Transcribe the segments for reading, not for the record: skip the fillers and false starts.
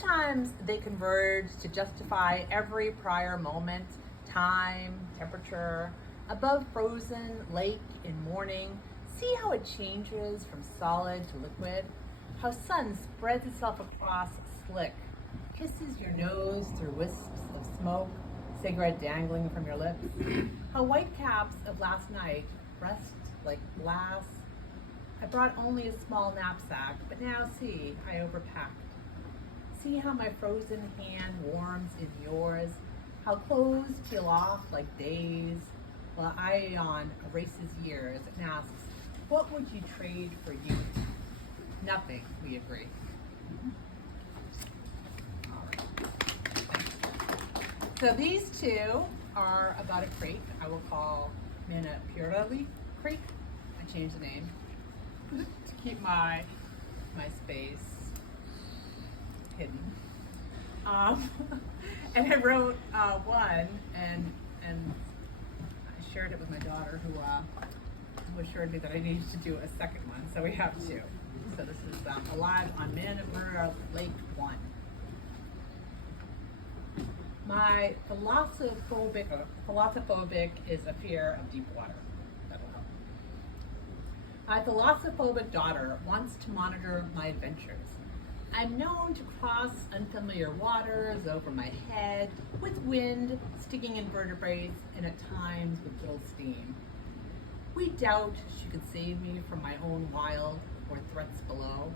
Sometimes they converge to justify every prior moment, time, temperature, above frozen lake in morning. See how it changes from solid to liquid? How sun spreads itself across slick, kisses your nose through wisps of smoke, cigarette dangling from your lips. How white caps of last night rest like glass. I brought only a small knapsack, but now see, I overpacked. See how my frozen hand warms in yours, how clothes peel off like days, while Ion erases years and asks, what would you trade for youth? Nothing, we agree. All right. So these two are about a creek I will call Manapurali Creek. I changed the name to keep my space hidden. And I wrote one, and I shared it with my daughter, who assured me that I needed to do a second one. So we have two. So this is Alive on Manapurali Lake 1. My philosophophobic is a fear of deep water. That'll help. My philosophophobic daughter wants to monitor my adventures. I'm known to cross unfamiliar waters over my head, with wind, sticking in vertebrates, and at times with little steam. We doubt she could save me from my own wild or threats below.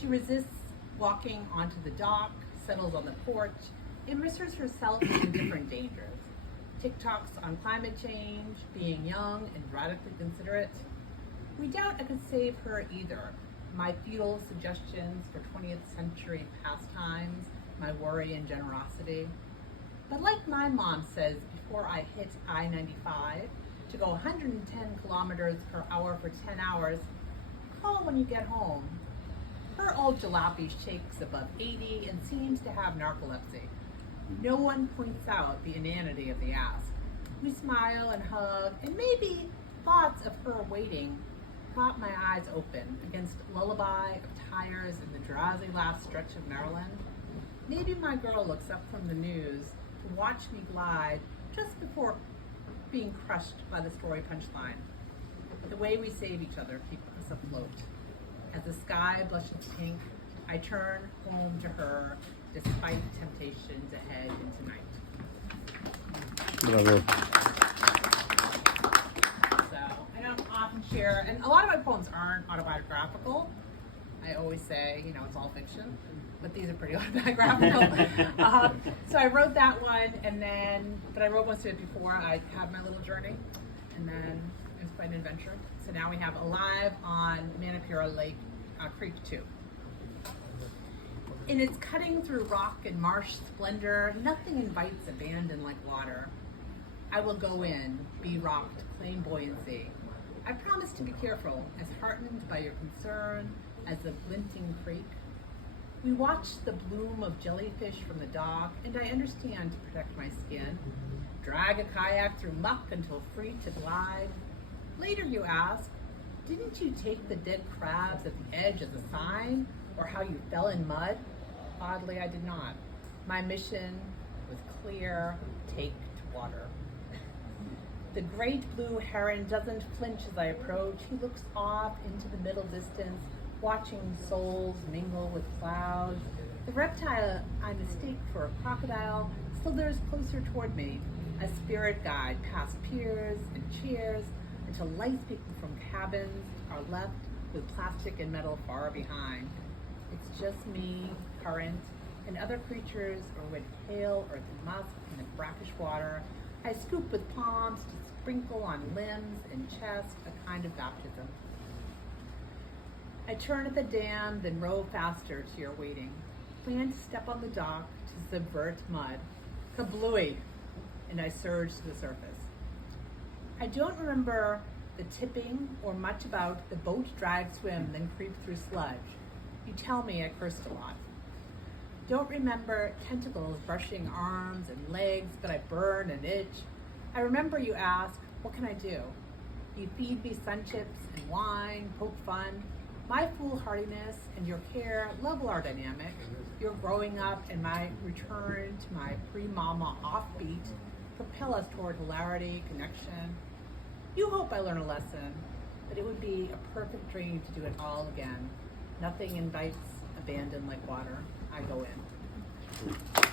She resists walking onto the dock, settles on the porch, immerses herself in different dangers. TikToks on climate change, being young and radically considerate. We doubt I could save her either. My futile suggestions for 20th century pastimes, my worry and generosity. But like my mom says before I hit I-95, to go 110 kilometers per hour for 10 hours, call when you get home. Her old jalopy shakes above 80 and seems to have narcolepsy. No one points out the inanity of the ask. We smile and hug, and maybe thoughts of her waiting prop my eyes open against lullaby of tires in the drowsy last stretch of Maryland. Maybe my girl looks up from the news to watch me glide just before being crushed by the story punchline. The way we save each other keeps us afloat. As the sky blushes pink, I turn home to her despite temptations ahead into night. Bravo. I don't often share, and a lot of my poems aren't autobiographical. I always say, it's all fiction, but these are pretty autobiographical. So I wrote that one, but I wrote most of it before I had my little journey, and then it was quite an adventure. So now we have Alive on Manapurali Lake Creek 2. In its cutting through rock and marsh splendor, nothing invites abandon like water. I will go in, be rocked, claim buoyancy. I promise to be careful, as heartened by your concern as the glinting creek. We watch the bloom of jellyfish from the dock, and I understand to protect my skin. Drag a kayak through muck until free to glide. Later you ask, didn't you take the dead crabs at the edge as a sign, or how you fell in mud? Oddly, I did not. My mission was clear, take to water. The great blue heron doesn't flinch as I approach. He looks off into the middle distance, watching souls mingle with clouds. The reptile I mistake for a crocodile slithers closer toward me, a spirit guide past piers and cheers until lights peeking from cabins are left with plastic and metal far behind. It's just me, current, and other creatures, or with pale earthy musk in the brackish water. I scoop with palms to sprinkle on limbs and chest, a kind of baptism. I turn at the dam, then row faster to your waiting. Plan to step on the dock to subvert mud. Kablooey! And I surge to the surface. I don't remember the tipping or much about the boat drag swim, then creep through sludge. You tell me I cursed a lot. Don't remember tentacles brushing arms and legs, but I burn and itch. I remember you ask, what can I do? You feed me sun chips and wine, poke fun. My foolhardiness and your care level our dynamic. Your growing up and my return to my pre-mama offbeat propel us toward hilarity, connection. You hope I learn a lesson, but it would be a perfect dream to do it all again. Nothing invites abandon like water. I go in.